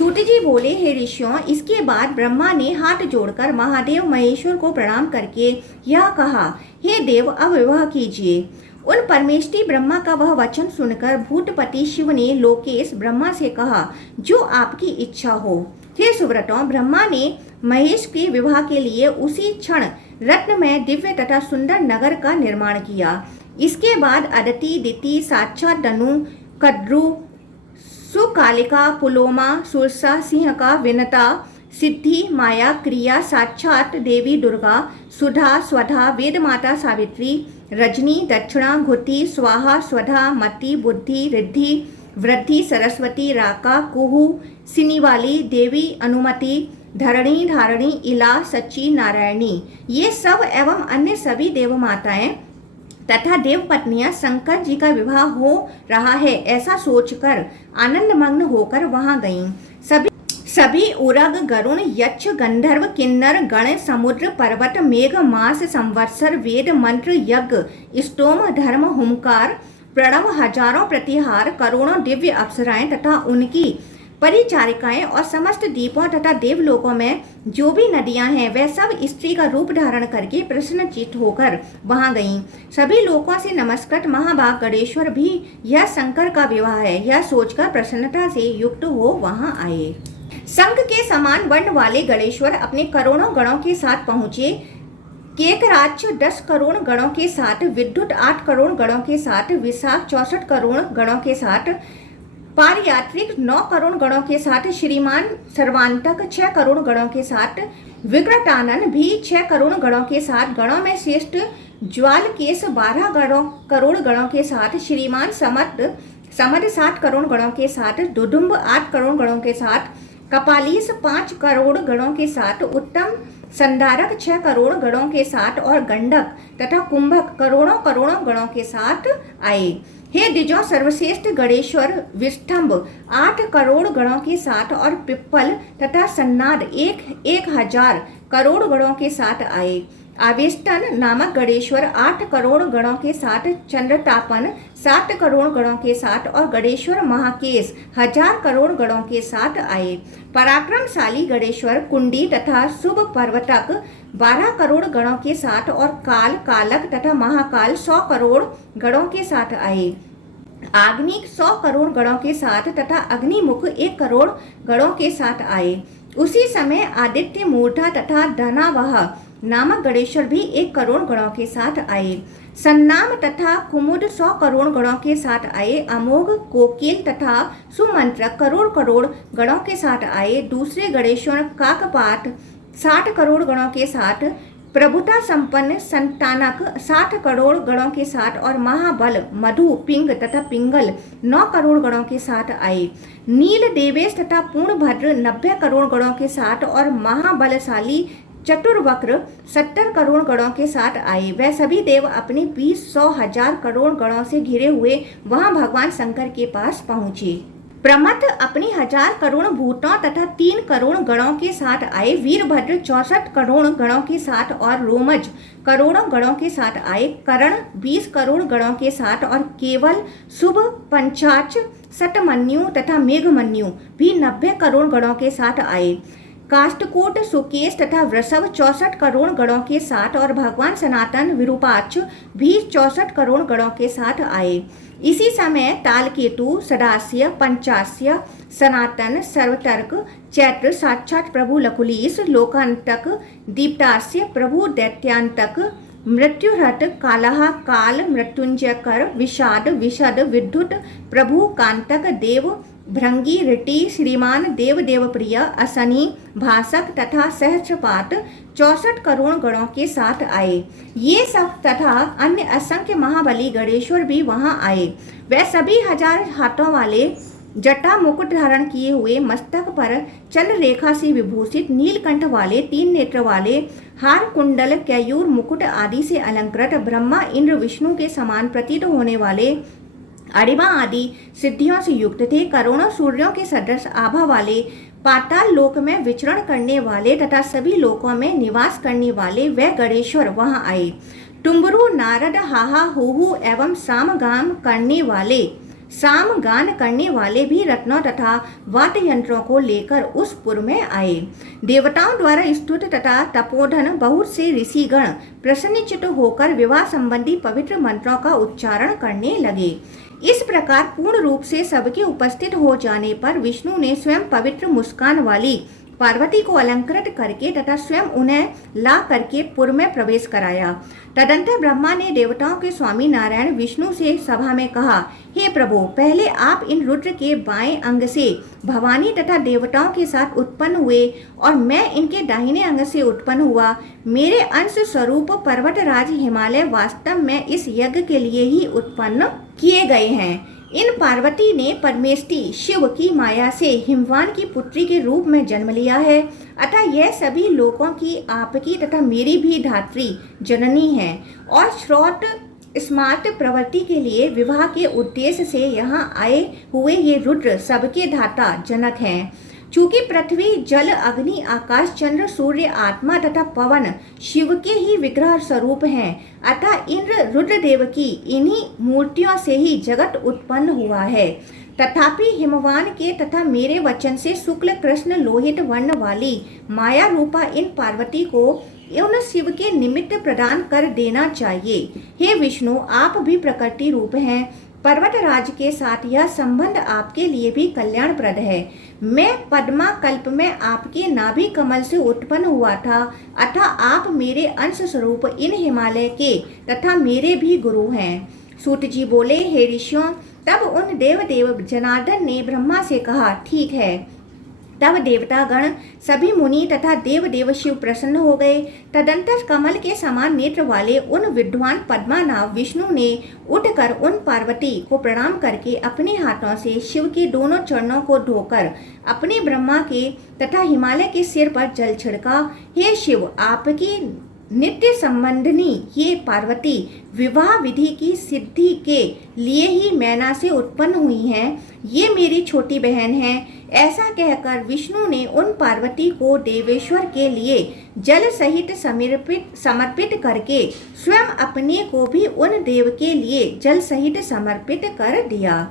सूत जी बोले, हे ऋषियों, इसके बाद ब्रह्मा ने हाथ जोड़कर महादेव महेश्वर को प्रणाम करके यह कहा, हे देव, अब विवाह कीजिए। उन परमेष्ठी ब्रह्मा का वह वचन सुनकर भूतपति शिव ने लोकेश ब्रह्मा से कहा, जो आपकी इच्छा हो। हे सुव्रतों, ब्रह्मा ने महेश के विवाह के लिए उसी क्षण रत्नमय दिव्य तथा सुंदर नगर का निर्माण किया। इसके बाद अदिति, दिति, साक्षात धनु, कद्रु, सुकालिका, पुलोमा, सुरसा, सिंहका, विनता, सिद्धि, माया, क्रिया, साक्षात देवी दुर्गा, सुधा, स्वधा, वेद माता सावित्री, रजनी, दक्षिणा, घुति, स्वाहा, स्वधा, मति, बुद्धि, रिद्धि, वृद्धि, सरस्वती, राका, कुहू, सिनीवाली, देवी, अनुमति, धरणी, धारणी, इला, सच्ची, नारायणी, ये सब एवं अन्य सभी देव माताएं तथा देव पत्नियां शंकर जी का विवाह हो रहा है ऐसा सोचकर आनंद मग्न होकर वहां गईं। सभी उरग, गरुण, यक्ष, गंधर्व, किन्नर, गण, समुद्र, पर्वत, मेघ, मास, संवत्सर, वेद, मंत्र, यज्ञ, स्तोम, धर्म, हुंकार, प्रणव, हजारों प्रतिहार, करोड़ों दिव्य अप्सराएं तथा उनकी परिचारिकाएं और समस्त द्वीपों तथा देवलोकों में जो भी नदियां हैं वह सब स्त्री का रूप धारण करके प्रसन्नचित्त होकर वहां गईं। सभी लोकों से नमस्कृत महाभाग गणेश्वर भी यह शंकर का विवाह है यह सोचकर प्रसन्नता से युक्त हो वहां आए। शंख के समान वर्ण वाले गणेश्वर अपने करोड़ों गणों के साथ पहुंचे। केकराक्ष 10 करोड़ गणों के साथ, विद्युत 8 करोड़ गणों के साथ, विशाख 64 करोड़ गणों के साथ, पारयात्रिक 9 करोड़ गणों के साथ, श्रीमान सर्वांतक 6 करोड़ गणों के साथ, विकटानन भी 6 करोड़ गणों के साथ, गणों में श्रेष्ठ ज्वालकेश 12 करोड़ गणों के साथ, श्रीमान समद 7 करोड़ गणों के साथ, दुदुम्ब 8 करोड़ गणों के साथ, कपालीस 5 करोड़ गणों के साथ, उत्तम संधारक 6 करोड़ गणों के साथ और गंडक तथा कुंभक करोड़ों करोड़ों गणों के साथ आए। हे द्विजों, सर्वश्रेष्ठ गणेश्वर विष्ठम्भ 8 करोड़ गणों के साथ और पिप्पल तथा सन्नाद 1,000 करोड़ गणों के साथ आए। आवेष्टन नामक गणेश्वर 8 करोड़ गणों के साथ, चंद्रतापन 7 करोड़ गणों के साथ और गणेश्वर महाकेश 1000 करोड़ गणों के साथ आए। पराक्रमशाली गणेश्वर कुंडी तथा शुभ पर्वतक 12 करोड़ गणों के साथ और काल, कालक तथा महाकाल 100 करोड़ गणों के साथ आए। आग्निक 100 करोड़ गणों के साथ तथा अग्निमुख 1 करोड़ गणों के साथ आए। उसी समय आदित्य मूर्धा तथा धनावह नामक गणेश्वर भी 1 करोड़ गणों के साथ आए। सन्नाम तथा कुमुद 100 करोड़ गणों के साथ आए। अमोघ, कोकिल तथा सुमंत्रक करोड़ करोड़ गणों के साथ आए। दूसरे गणेश्वर काकपात 60 करोड़ गणों के साथ, प्रभुता संपन्न संतानक 60 करोड़ गणों के साथ और महाबल मधु, पिंग तथा पिंगल 9 करोड़ गणों के साथ आए। नील देवेश तथा पूर्णभद्र 90 करोड़ गणों के साथ और महाबलशाली चतुर्वक्र 70 करोड़ गणों के साथ आए। वह सभी देव अपने 20,100,000 करोड़ गणों से घिरे हुए वहां भगवान शंकर के पास पहुंचे। प्रमथ अपनी 1000 करोड़ भूतों तथा 3 करोड़ गणों के साथ आए। वीरभद्र 64 करोड़ गणों के साथ और रोमज करोड़ों गणों के साथ आए। करण 20 करोड़ गणों के साथ और केवल, शुभ, पंचाच, सतमन्यु तथा मेघमन्यु भी 90 करोड़ गणों के साथ आए। काष्टकूट, सुकेश तथा वृषभ 64 करोड़ गणों के साथ और भगवान सनातन विरूपाक्ष भी 64 करोड़ गणों के साथ आए। इसी समय तालकेतु, सदास्य, पंचास्य, सनातन, सर्वतर्क, चैत्र, साक्षात प्रभु लकुलीस, लोकांतक, दीप्तास्य, प्रभु दैत्यांतक, मृत्युहत, कालह, काल, मृत्युंजयकर, विषाद, विशद, विद्युत, प्रभु कांतक, देव भृंगी, ऋटि, श्रीमान, देव देवप्रिय, असनी, भासक तथा सहस्रपात 64 करोड़ गणों के साथ आए। ये सब तथा अन्य असंख्य महाबली गणेश्वर भी वहां आए। वह सभी 1000 हाथों वाले, जटा मुकुट धारण किए हुए, मस्तक पर चंद्र रेखा से विभूषित, नीलकंठ वाले, 3 नेत्र वाले, हार, कुंडल, कैयूर, मुकुट आदि से अलंकृत, ब्रह्मा, इंद्र, विष्णु के समान प्रतीत होने वाले, अरिमा आदि सिद्धियों से युक्त थे। करोड़ों सूर्यों के सदृश आभा वाले, पाताल लोक में विचरण करने वाले तथा सभी लोकों में निवास करने वाले वह गणेश्वर वहां आए। टुम्बरू, नारद, हाहा, हूहू एवं सामगाम करने वाले साम गान करने वाले भी रत्नों तथा वाद्य यंत्रों को लेकर उस पुर में आए। देवताओं द्वारा स्तुत तथा तपोधन बहुत से ऋषिगण प्रसन्नचित्त होकर विवाह संबंधी पवित्र मंत्रों का उच्चारण करने लगे। इस प्रकार पूर्ण रूप से सबके उपस्थित हो जाने पर विष्णु ने स्वयं पवित्र मुस्कान वाली पार्वती को अलंकृत करके तथा स्वयं उन्हें ला करके पुर में प्रवेश कराया। तदंतर ब्रह्मा ने देवताओं के स्वामी नारायण विष्णु से सभा में कहा, हे प्रभु, पहले आप इन रुद्र के बाएं अंग से भवानी तथा देवताओं के साथ उत्पन्न हुए और मैं इनके दाहिने अंग से उत्पन्न हुआ। मेरे अंश स्वरूप पर्वतराज हिमालय वास्तव में इस यज्ञ के लिए ही उत्पन्न किए गए हैं। इन पार्वती ने परमेष्टि शिव की माया से हिमवान की पुत्री के रूप में जन्म लिया है, अतः यह सभी लोगों की आपकी तथा मेरी भी धात्री जननी है और श्रोत स्मार्त प्रवृत्ति के लिए विवाह के उद्देश्य से यहाँ आए हुए ये रुद्र सबके धाता जनक हैं। चूंकि पृथ्वी जल अग्नि आकाश चंद्र सूर्य आत्मा तथा पवन शिव के ही विग्रह स्वरूप हैं, अतः इंद्र रुद्रदेव की इन्हीं मूर्तियों से ही जगत उत्पन्न हुआ है। तथापि हिमवान के तथा मेरे वचन से शुक्ल कृष्ण लोहित वर्ण वाली माया रूपा इन पार्वती को उन शिव के निमित्त प्रदान कर देना चाहिए। हे विष्णु, आप भी प्रकृति रूप हैं। पर्वतराज के साथ यह संबंध आपके लिए भी कल्याणप्रद है। मैं पद्मा कल्प में आपके नाभि कमल से उत्पन्न हुआ था, अतः आप मेरे अंश स्वरूप इन हिमालय के तथा मेरे भी गुरु हैं। सूत जी बोले, हे ऋषियों, तब उन देव जनार्दन ने ब्रह्मा से कहा, ठीक है। तब देवतागण सभी मुनि तथा देव शिव प्रसन्न हो गए। तदंतर कमल के समान नेत्र वाले उन विद्वान पद्मानाभ विष्णु ने उठकर उन पार्वती को प्रणाम करके अपने हाथों से शिव के दोनों चरणों को धोकर अपने ब्रह्मा के तथा हिमालय के सिर पर जल छिड़का। हे शिव, आपकी नित्य संबंधनी ये पार्वती विवाह विधि की सिद्धि के लिए ही मैना से उत्पन्न हुई हैं। ये मेरी छोटी बहन है। ऐसा कहकर विष्णु ने उन पार्वती को देवेश्वर के लिए जल सहित समर्पित करके स्वयं अपने को भी उन देव के लिए जल सहित समर्पित कर दिया।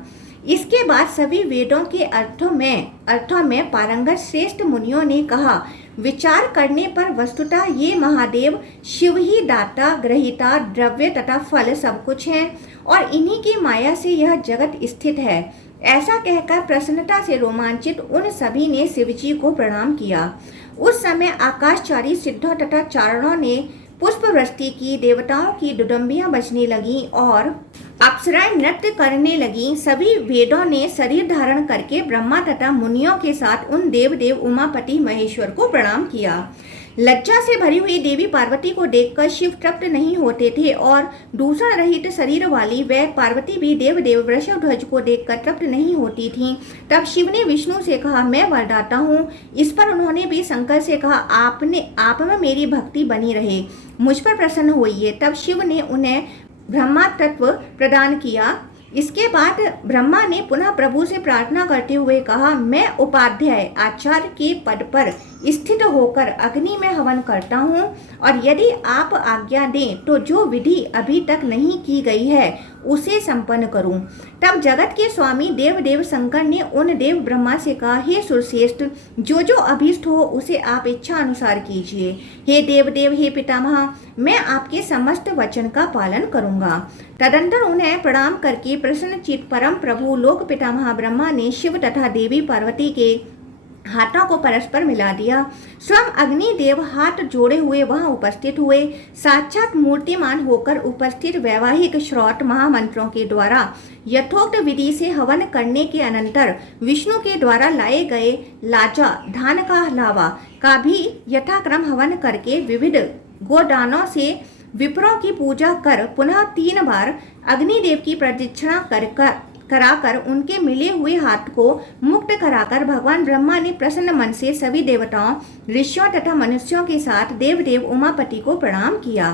इसके बाद सभी वेदों के अर्थों में पारंगत श्रेष्ठ मुनियों ने कहा, विचार करने पर वस्तुतः ये महादेव शिव ही दाता ग्रहिता द्रव्य तथा फल सब कुछ हैं और इन्हीं की माया से यह जगत स्थित है। ऐसा कहकर प्रसन्नता से रोमांचित उन सभी ने शिवजी को प्रणाम किया। उस समय आकाशचारी सिद्धों तथा चारणों ने पुष्प वृष्टि की, देवताओं की दुदुम्बियां बजने लगीं और अप्सराएं नृत्य करने लगीं। सभी वेदों ने शरीर धारण करके ब्रह्मा तथा मुनियों के साथ उन देव उमापति महेश्वर को प्रणाम किया। लज्जा से भरी हुई देवी पार्वती को देखकर शिव तृप्त नहीं होते थे और दूसरा रहित शरीर वाली वह पार्वती भी देव वृषभध्वज को देखकर तृप्त नहीं होती थीं। तब शिव ने विष्णु से कहा, मैं वरदाता हूँ। इस पर उन्होंने भी शंकर से कहा, आप में मेरी भक्ति बनी रहे, मुझ पर प्रसन्न होइए। तब शिव ने उन्हें ब्रह्मा तत्व प्रदान किया। इसके बाद ब्रह्मा ने पुनः प्रभु से प्रार्थना करते हुए कहा, मैं उपाध्याय आचार्य के पद पर स्थित होकर अग्नि में हवन करता हूँ और यदि आप आज्ञा दें तो जो विधि अभी तक नहीं की गई है उसे संपन्न करूं। तब जगत के स्वामी देव शंकर ने उन देव ब्रह्मा से कहा, हे सुरश्रेष्ठ, जो अभीष्ट हो उसे आप इच्छा अनुसार कीजिए। हे देव हे पितामह, मैं आपके समस्त वचन का पालन करूंगा। तदंतर उन्हें प्रणाम करके प्रसन्नचित्त परम प्रभु लोक पितामह ब्रह्मा ने शिव तथा देवी पार्वती के हाथों को परस्पर मिला दिया। स्वयं अग्निदेव हाथ जोड़े हुए वहां उपस्थित हुए। साक्षात मूर्तिमान होकर उपस्थित वैवाहिक श्रौत महामंत्रों के द्वारा यथोक्त विधि से हवन करने के अनंतर विष्णु के द्वारा लाए गए लाजा धान का लावा का भी यथाक्रम हवन करके विविध गोदानों से विप्रों की पूजा कर पुनः 3 बार अग्निदेव की प्रदक्षिणा कराकर उनके मिले हुए हाथ को मुक्त कराकर भगवान ब्रह्मा ने प्रसन्न मन से सभी देवताओं ऋषियों तथा मनुष्यों के साथ देव उमापति को प्रणाम किया।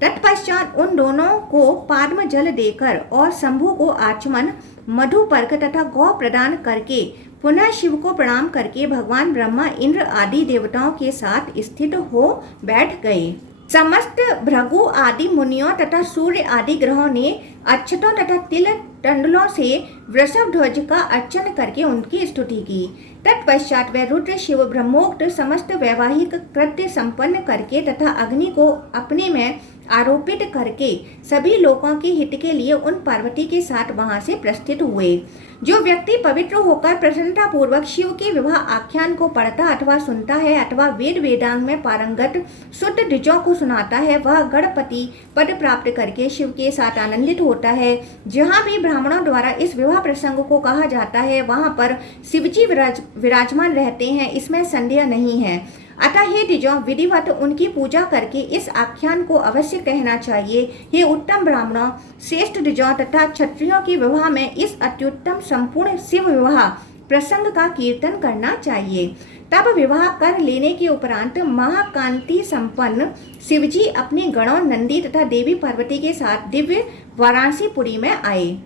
तत्पश्चात उन दोनों को पाद्म जल देकर और शंभु को आचमन मधुपर्क तथा गौ प्रदान करके पुनः शिव को प्रणाम करके भगवान ब्रह्मा इंद्र आदि देवताओं के साथ स्थित हो बैठ गए। समस्त भृगु आदि मुनियों तथा सूर्य आदि ग्रहों ने अक्षतों तथा तिल टंडलों से वृषभ ध्वज का अर्चन करके उनकी स्तुति की। तत्पश्चात वह रुद्र शिव ब्रह्मोक्त समस्त वैवाहिक कृत्य संपन्न करके तथा अग्नि को अपने में आरोपित करके सभी लोगों के हित के लिए उन पार्वती के साथ वहां से प्रस्थित हुए। जो व्यक्ति पवित्र होकर प्रसन्नता पूर्वक शिव के विवाह आख्यान को पढ़ता अथवा सुनता है अथवा वेद वेदांग में पारंगत शुद्ध द्विजों को सुनाता है, वह गणपति पद प्राप्त करके शिव के साथ आनंदित होता है। जहाँ भी ब्राह्मणों द्वारा इस विवाह प्रसंग को कहा जाता है वहाँ पर शिवजी विराजमान रहते हैं, इसमें संदेह नहीं है। अतः हे द्विजों, विधिवत उनकी पूजा करके इस आख्यान को अवश्य कहना चाहिए। हे उत्तम ब्राह्मणों, श्रेष्ठ द्विजों तथा क्षत्रियों के विवाह में इस अत्युत्तम संपूर्ण शिव विवाह प्रसंग का कीर्तन करना चाहिए। तब विवाह कर लेने के उपरांत महाकांति संपन्न शिवजी अपने गणों नंदी तथा देवी पार्वती के साथ दिव्य वाराणसीपुरी में आए।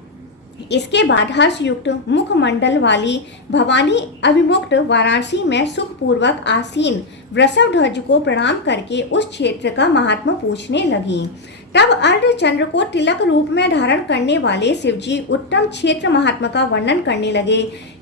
इसके बाद हर्षयुक्त मुखमंडल वाली भवानी अभिमुक्त वाराणसी में सुखपूर्वक आसीन वृषभ ध्वज को प्रणाम करके उस क्षेत्र का महात्मा पूछने लगी। तब अर्धचंद्र को तिलक रूप में धारण करने वाले शिवजी उत्तम क्षेत्र महात्मा का वर्णन करने लगे।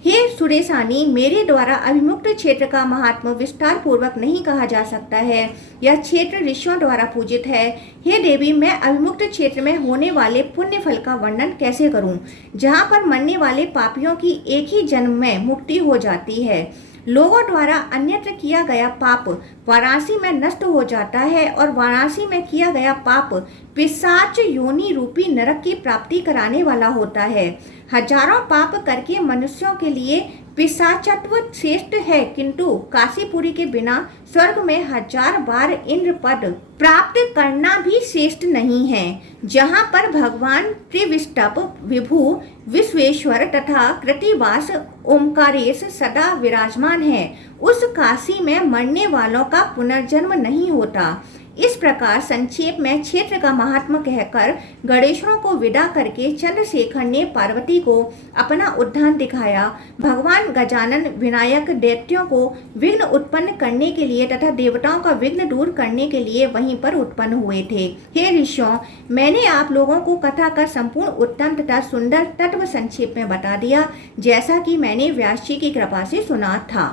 हे सुरेशानी, मेरे द्वारा अभिमुक्त क्षेत्र का महात्मा विस्तार पूर्वक नहीं कहा जा सकता है। यह क्षेत्र ऋषियों द्वारा पूजित है। हे देवी, मैं अभिमुक्त क्षेत्र में होने वाले पुण्य फल का वर्णन कैसे करूं, जहां पर मरने वाले पापियों की एक ही जन्म में मुक्ति हो जाती है। लोगों द्वारा अन्यत्र किया गया पाप वाराणसी में नष्ट हो जाता है और वाराणसी में किया गया पाप पिशाच योनि रूपी नरक की प्राप्ति कराने वाला होता है। हजारों पाप करके मनुष्यों के लिए पिशाचत्व श्रेष्ठ है, किंतु काशीपुरी के बिना स्वर्ग में 1000 बार इंद्र पद प्राप्त करना भी श्रेष्ठ नहीं है। जहाँ पर भगवान त्रिविष्टप विभु विश्वेश्वर तथा कृतिवास ओमकारेश सदा विराजमान है, उस काशी में मरने वालों का पुनर्जन्म नहीं होता। इस प्रकार संक्षेप में क्षेत्र का महात्मा कहकर गणेशों को विदा करके चंद्रशेखर ने पार्वती को अपना उद्यान दिखाया। भगवान गजानन विनायक दैत्यों को विघ्न उत्पन्न करने के लिए तथा देवताओं का विघ्न दूर करने के लिए वहीं पर उत्पन्न हुए थे। हे ऋषियों, मैंने आप लोगों को कथा का संपूर्ण उत्तम तथा सुंदर तत्व संक्षेप में बता दिया, जैसा कि मैंने व्यास जी की कृपा से सुना था।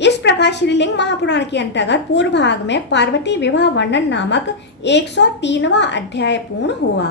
इस प्रकार श्रीलिंग महापुराण के अंतर्गत पूर्व भाग में पार्वती विवाह वर्णन नामक 103वां अध्याय पूर्ण हुआ।